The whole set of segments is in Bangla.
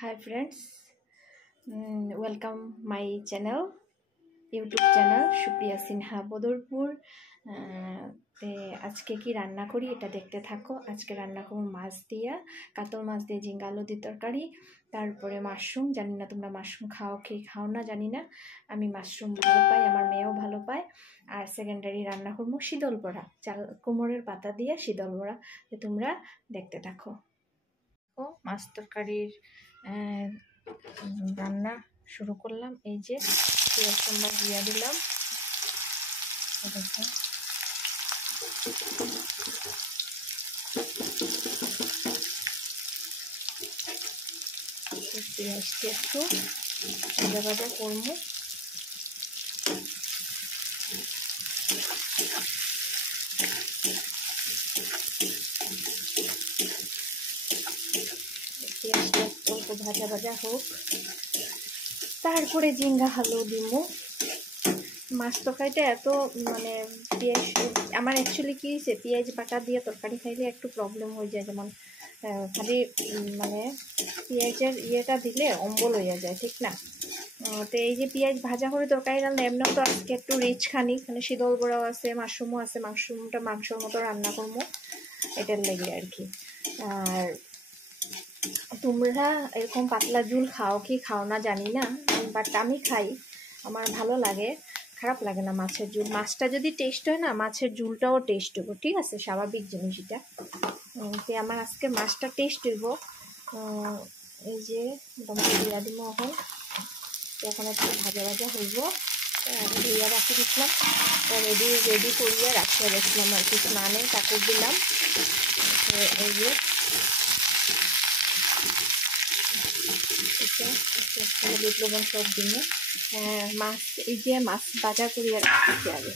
Hi friends, welcome my channel, YouTube channel Supriya Sinha Badarpur. আজকে কি রান্না করি এটা দেখতে থাকো। আজকে রান্না করব মাছ দিয়া, কাতল মাছ দিয়ে ঝিঙ্গা আলু দিয়ে তরকারি, তারপরে মাশরুম। জানি না তোমরা মাশরুম খাও কি খাও না জানি না, আমি মাশরুম ভালো পাই, আমার মেয়েও ভালো পায়। আর সেকেন্ডারি রান্না করবো শীতল বড়া, চাল কুমড়োর পাতা দিয়ে শীতল বড়া। তোমরা দেখতে থাকো। মাছ তরকারির রান্না শুরু করলাম। এই যে পেঁয়াজ সম্বার দিয়ে দিলাম, পেঁয়াজটি একটু ভাজা ভাজা করবো। পেঁয়াজটা অল্প ভাজা ভাজা হোক, তারপরে ঝিঙ্গা আলু দিব। মাছ তরকারিটা এত মানে পেঁয়াজ, আমার অ্যাকচুয়ালি কী হয়েছে, পেঁয়াজ বাটা দিয়ে তরকারি খাইলে একটু প্রবলেম হয়ে যায়। যেমন খালি মানে পেঁয়াজের ইয়েটা দিলে অম্বল হয়ে যায়, ঠিক না? তো এই যে পেঁয়াজ ভাজা করে তরকারি রান্না, এমনিও তো আজকে একটু রিচ খানি, মানে শীতল বড়াও আছে, মাশরুমও আছে। মাশরুমটা মাংসর মতো রান্না করবো, এটার লেগে আর কি। আর তোমরা এরকম পাতলা ঝুল খাও কি খাও না জানি না, বাট আমি খাই, আমার ভালো লাগে, খারাপ লাগে না মাছের ঝুল। মাছটা যদি টেস্ট হয় না, মাছের ঝুলটাও টেস্ট হইব, ঠিক আছে, স্বাভাবিক জিনিস এটা। তো আমার আজকে মাছটা টেস্ট হইব। এই যে মোটামুটি দিয়া দিব এখন একটু ভাজা ভাজা হইব। ধুইয়া রাখি দিচ্ছিলাম, রেডি করিয়া রাখিয়া গেছিলাম আর কি, স্নানের কাপড় দিলাম। এই যে হলুদ লবণ সব দিয়ে মাছ, এই যে মাছ ভাজা করিয়া রাখছি আগে,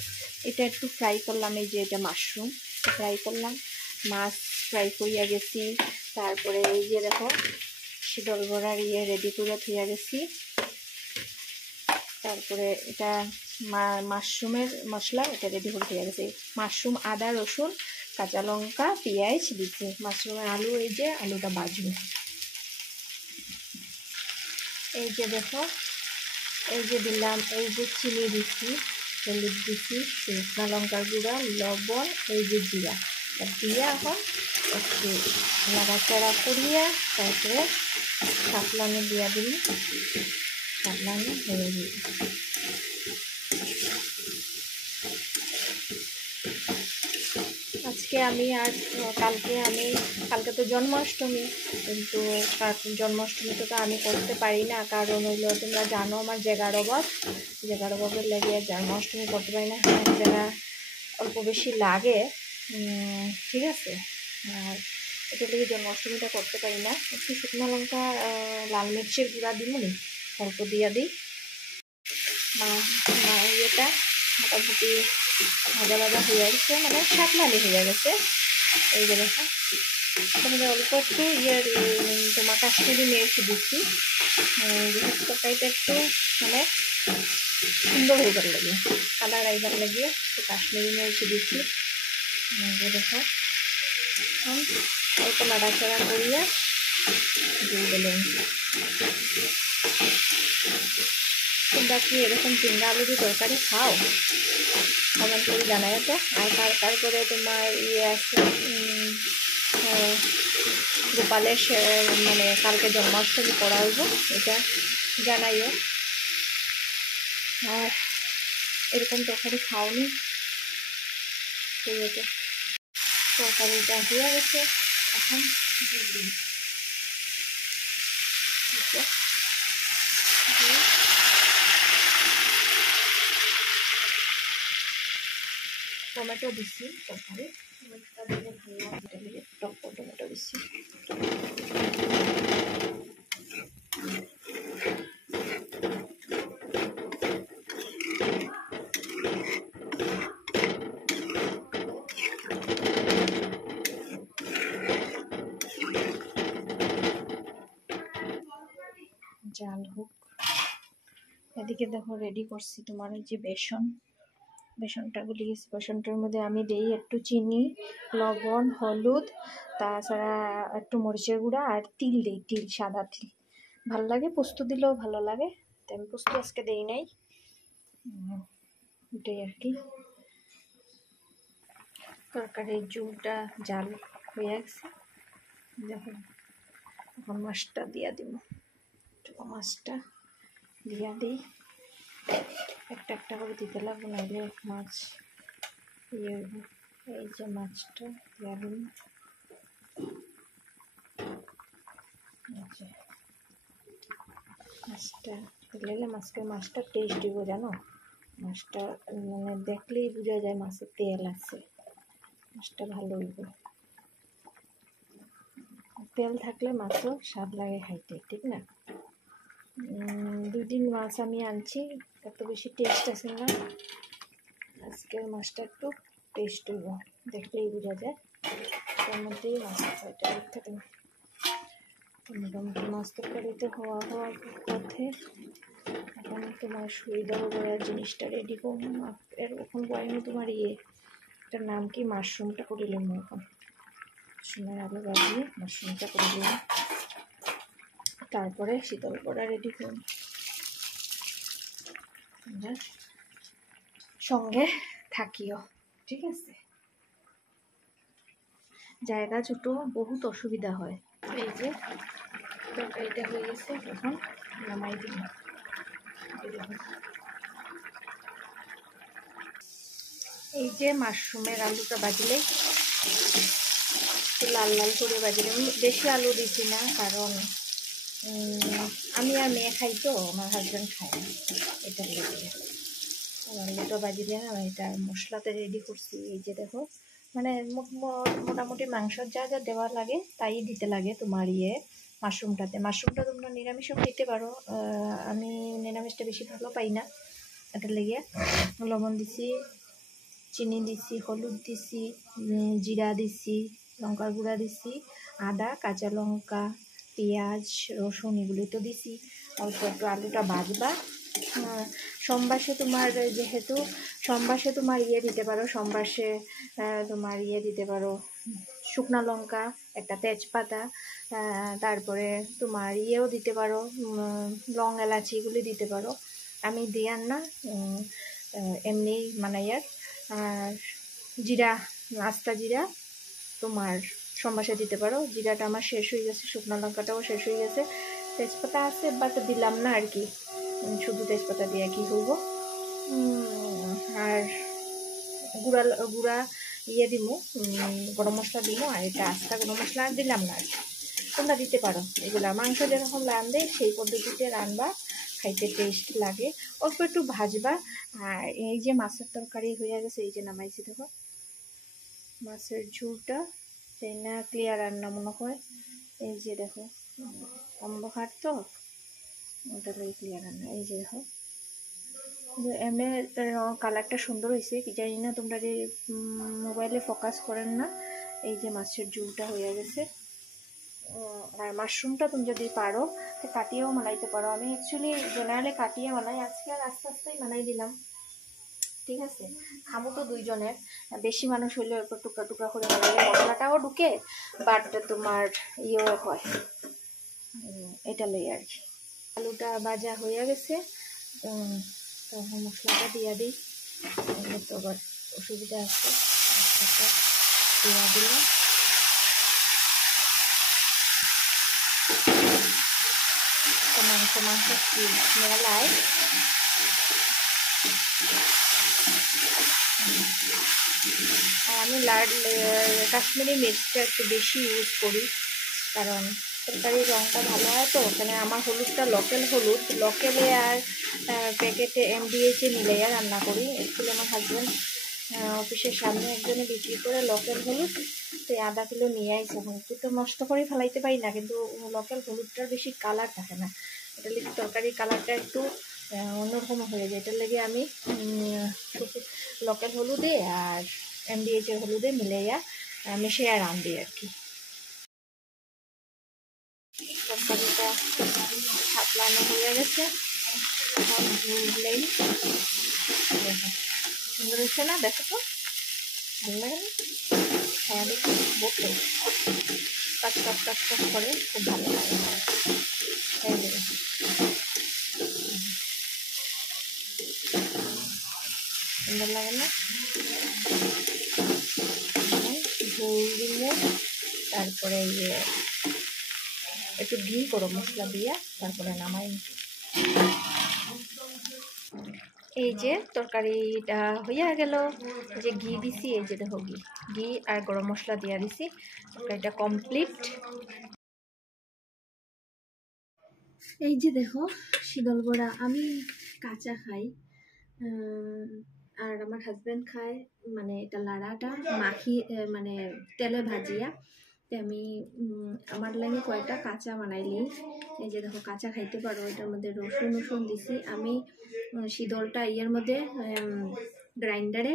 এটা একটু ফ্রাই করলাম। এই যে এটা মাশরুম ফ্রাই করলাম, মাছ ফ্রাই করিয়া গেছি। তারপরে এই যে দেখো শীতল বড়ার রেডি করে ধুইয়া গেছি। তারপরে এটা মাশরুমের মশলা, এটা রেডি করে ধুইয়া গেছি। মাশরুম, আদা, রসুন, কাঁচা লঙ্কা, পেঁয়াজ দিচ্ছি। মাশরুমের আলু, এই যে আলুটা ভাজবো। এই যে দেখো, এই যে দিলাম, এই যে চিনি দিচ্ছি, হলুদ দিচ্ছি, শুকনো লঙ্কার গুঁড়া, লবণ, এই যে জিরা দিয়ে এখন একটু নাড়াচাড়া করিয়া তারপরে কাতলানো দিয়া দিই, কাতলানো হয়ে দিই। আজকে আমি আর কালকে তো জন্মাষ্টমী, কিন্তু জন্মাষ্টমীতে তো আমি করতে পারি না, কারণ হইলো তোমরা জানো আমার জায়গার অভাবের লেগে জন্মাষ্টমী করতে পারি না। জায়গা অল্প বেশি লাগে, ঠিক আছে, আর এটা লেগে জন্মাষ্টমীটা করতে পারি না। একটু শুকনো লঙ্কা, লাল মির্চের গুঁড়া দিব নি, অল্প দিয়া দিই। ইয়েটা মোটামুটি ভাজা ভাজা হয়ে গেছে, মানে শাকলানি হয়ে গেছে। এই যে দেখো, তাহলে অল্প একটু তোমার কাশ্মীরি মির্চ দিচ্ছি, যেহেতু তরকারিটা একটু মানে সুন্দর হয়ে যাবে লাগে, কালার আইবার লাগিয়ে একটু কাশ্মীরি মির্চ দিচ্ছি। দেখো অল্প নাড়াচাড়া করিয়া দিয়ে দিলেন। তোমরা কি এরকম ঝিঙ্গা আলু দিয়ে তরকারি খাও? কমেন্ট করে জানাই তো। আর তারপরে তোমার আছে গোপালের মানে কালকে জন্মাষ্টমী করা হইব, এটা জানাইও। আর এরকম তরকারি খাওনি, ঠিক আছে, তরকারিটা হয়ে গেছে। এখন টমেটো দিচ্ছি, তরকারি টমেটোটা দিলে ভালো লাগে, এটা দিয়ে টক টমেটো দিচ্ছি। জাল হোক, এদিকে দেখো রেডি করছি তোমার এই যে বেসনটা গুলি গেছি। বেসনটার মধ্যে আমি দিই একটু চিনি, লবণ, হলুদ, তাছাড়া একটু মরিচের গুঁড়া আর তিল দিই, সাদা তিল। ভালো লাগে, পোস্ত দিলেও ভালো লাগে, তো আমি পোস্ত আজকে দেই নাই। এটাই আর কি। তরকারির ঝোলটা জাল হয়ে গেছে, দেখুন এখন মাছটা দিয়া দিব। মাছটা দিয়া দিই, একটা একটা করে দিতে লাগবে, নাহলে মাছ ইয়ে। এই যে মাছটা দিয়া দিন, মাছটা দিলে মাছটা টেস্ট হইব জানো। মাছটা মানে দেখলেই বোঝা যায় মাছের তেল আছে, মাছটা ভালো হইব। তেল থাকলে মাছও স্বাদ লাগে খাইতে, ঠিক না? 2 দিন মাছ আমি আনছি, এত বেশি টেস্ট আছে না। আজকের মাছটা একটু টেস্ট হইব, দেখলেই বোঝা যায়। তার মধ্যেই মাছটা এটা থাকে না। মোটামুটি মাছ তরকারিতে হওয়ার পথে এখন তোমার সুবিধা বড় জিনিসটা রেডি করবো। এখন বয়নি তোমার এটার নাম কি, মাশরুমটা করে নিলাম। এখন মাশরুমের আলু বাজিয়ে মাশরুমটা করে দিলাম, তারপরে শীতল করা রেডি করব। সঙ্গে থাকিও, ঠিক আছে? জায়গা ছোটো, বহুত অসুবিধা হয়। এই যে তরকারিটা হয়ে গেছে, এখন নামাই দিন। এই যে মাশরুমের আলুটা বাজলে একটু লাল লাল করে বাজলে, আমি বেশি আলু দিচ্ছি না, কারণ আমি আর মেয়ে খাই, তো আমার হাজব্যান্ড খায় না, এটার লেগে আলুটা বাজিলে না। এটা মশলাতে রেডি করছি। এই যে দেখো, মানে মোটামুটি মাংসর যা যা দেওয়া লাগে তাই দিতে লাগে তোমার মাশরুমটাতে। মাশরুমটা তোমরা নিরামিষও খেতে পারো, আমি নিরামিষটা বেশি ভালো পাই না, এটার লেগে লবণ দিছি, চিনি দিছি, হলুদ দিছি, জিরা দিছি, লঙ্কার গুঁড়া দিছি, আদা, কাঁচা লঙ্কা, পেঁয়াজ, রসুন এগুলি তো দিছি। অল্প একটু আলুটা ভাজবা। সম্বাসে তোমার, যেহেতু সম্বাসে তোমার দিতে পারো, সম্বাসে তোমার দিতে পারো শুকনো লঙ্কা, একটা তেজপাতা, তারপরে তোমার দিতে পারো লং এলাচি, এগুলি দিতে পারো। আমি দিয়ার না, এমনি মানাইয়ার। আর জিরা, আস্তা জিরা তোমার সম্বাসে দিতে পারো। জিরাটা আমার শেষ হয়ে গেছে, শুকনো লঙ্কাটাও শেষ হয়ে গেছে, তেজপাতা আছে বাট দিলাম না আর কি, শুধু তেজপাতা দিয়ে কি হইব। আর গুঁড়া দিব, গরম মশলা দিব, আর এটা আস্তা গরম মশলা দিলাম না আর কি। তোমরা দিতে পারো এগুলা, মাংস যেরকম রাঁধে সেই পদ্ধতিতে রান্না, খাইতে টেস্ট লাগে। অল্প একটু ভাজবা। আর এই যে মাছের তরকারি হয়ে গেছে, এই যে নামাইছি, দেখো মাছের ঝোলটা, তাই না ক্লিয়ার রান্না মনে হয়। এই যে দেখো অন্ধকার তো, ওটা লাগে ক্লিয়ার রান্না। এই যে দেখো এমনি কালারটা সুন্দর হয়েছে, কি জানি না, তোমরা মোবাইলে ফোকাস করেন না। এই যে মাছের ঝোলটা হয়ে গেছে। আর মাশরুমটা তুমি যদি পারো তো কাটিয়েও বানাইতে পারো। আমি অ্যাকচুয়ালি জেনারেলি কাটিয়ে বানাই, আজকে আর আস্তে আস্তেই বানাই দিলাম, ঠিক আছে? খামো তো 2 জনের, বেশি মানুষ হইলে একটু টুকরা টুকরা করে বানাইলে মশলাটাও ঢুকে, বাট তোমার ইয়েও হয়, এটা লই আর কি। আলুটা ভাজা হয়ে গেছে, তখন মশলাটা দিয়ে দিই, তো আবার অসুবিধা আছে। মশলাটা দিয়ে দিলাম, মাংস মেলায় আর আমি কাশ্মীরি মির্চটা একটু বেশি ইউজ করি, কারণ তরকারির রঙটা ভালো হয়। তো ওখানে আমার হলুদটা লোকাল হলুদ, লোকালে আর প্যাকেটে MDH মিলাইয়া রান্না করি। একচুয়ালি আমার হাজব্যান্ড অফিসের সামনে একজনে বিক্রি করে লোকাল হলুদ, তো 1/2 কিলো নিয়ে আইছে। এখন তো নষ্ট করে ফেলাইতে পারি না, কিন্তু লোকাল হলুদটার বেশি কালার থাকে না, এটা লেগে তরকারির কালারটা একটু অন্যরকম হয়ে যায়। এটার লেগে আমি লোকাল হলুদে আর MDH এর হলুদে মিলাইয়া মিশিয়ে রান্ধি আর কি। তরকারিটা ছাপলানো হয়ে গেছে, সুন্দর হচ্ছে না? দেখো তো, ভালো লাগে না? হ্যাঁ দেখো, বসে কাজ করে খুব ভালো লাগে। সুন্দর লাগে না? ঝোল দিব, তারপরে একটু ঘি গরম মশলা দিয়া তারপরে নামাই। এই যে তরকারিটা হইয়া গেল, যে ঘি দিছি, এই যে দেখো ঘি আর গরম মশলা দিয়া দিছি, তরকারিটা কমপ্লিট। এই যে দেখো শীতল বড়া, আমি কাঁচা খাই আর আমার হাজব্যান্ড খায় মানে এটা লাড়াটা মাখি মানে তেলে ভাজিয়া। আমি আমার লাগে কয়টা কাঁচা বানাইলি। এই যে দেখো কাঁচা খাইতে পারো, এটার মধ্যে রসুন দিছি। আমি শীতলটা ইয়ের মধ্যে গ্রাইন্ডারে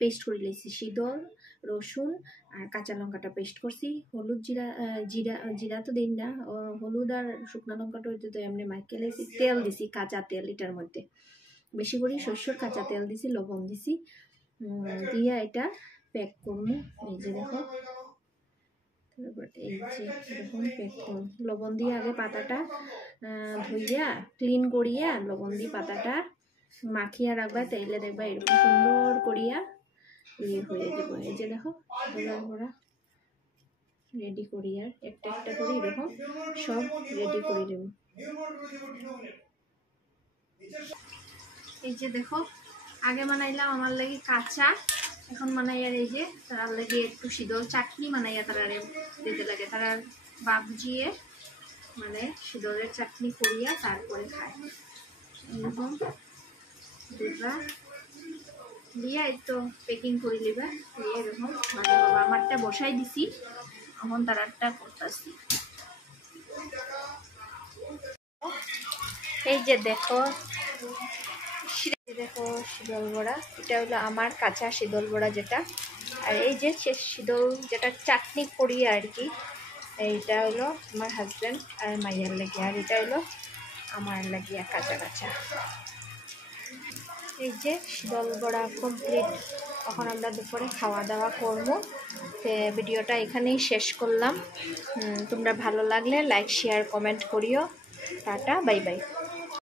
পেস্ট করে লিছি, শীতল রসুন আর কাঁচা লঙ্কাটা পেস্ট করছি। হলুদ জিরা তো দিন না, হলুদ আর শুকনো লঙ্কাটা হইতে তো এমনি মাইকে লেছি। তেল দিছি, কাঁচা তেল, এটার মধ্যে বেশি করে শস্যর কাঁচা তেল দিছি, লবণ দিছি, দিয়া এটা প্যাক করবো। এই যে দেখো, তারপর এই যে এরকম প্যাক করবো। লবণ দিয়ে আগে পাতাটা ধুইয়া ক্লিন করিয়া লবণ দিয়ে পাতাটা মাখিয়া রাখবা, তাইলে দেখবা এরকম সুন্দর করিয়া হয়ে যাবো। এই যে দেখো ওরা রেডি করি, আর একটা একটা করে এরকম সব রেডি করে দেব। এই যে দেখো আগে বানাইলাম আমার লাগি কাঁচা, এখন বানাই আর এই যে তার লাগে একটু শীতল চাটনি বানাইয়া তারা দিতে লাগে। তারা বাবজিয়ে মানে শীতলের চাটনি করিয়া তারপরে খায়। এরকম দুটা দিয়া একটু প্যাকিং করে নিবা, এরকম মানে বাবা আমারটা বসাই দিছি, এখন তারারটা করতেছি। এই যে দেখো শীতল বড়া, এটা হলো আমার কাঁচা শীতল বড়া যেটা। আর এই যে শীতল যেটা চাটনি করি আর কি, এইটা হলো আমার হাজব্যান্ড আর মাইয়ার লাগিয়ে, আর এটা হলো আমার লাগিয়া কাঁচা কাঁচা। এই যে শীতল বড়া কমপ্লিট। এখন আমরা দুপুরে খাওয়া দাওয়া করবো। তো ভিডিওটা এখানেই শেষ করলাম। তোমরা ভালো লাগলে লাইক শেয়ার কমেন্ট করিও। Tata, bye bye.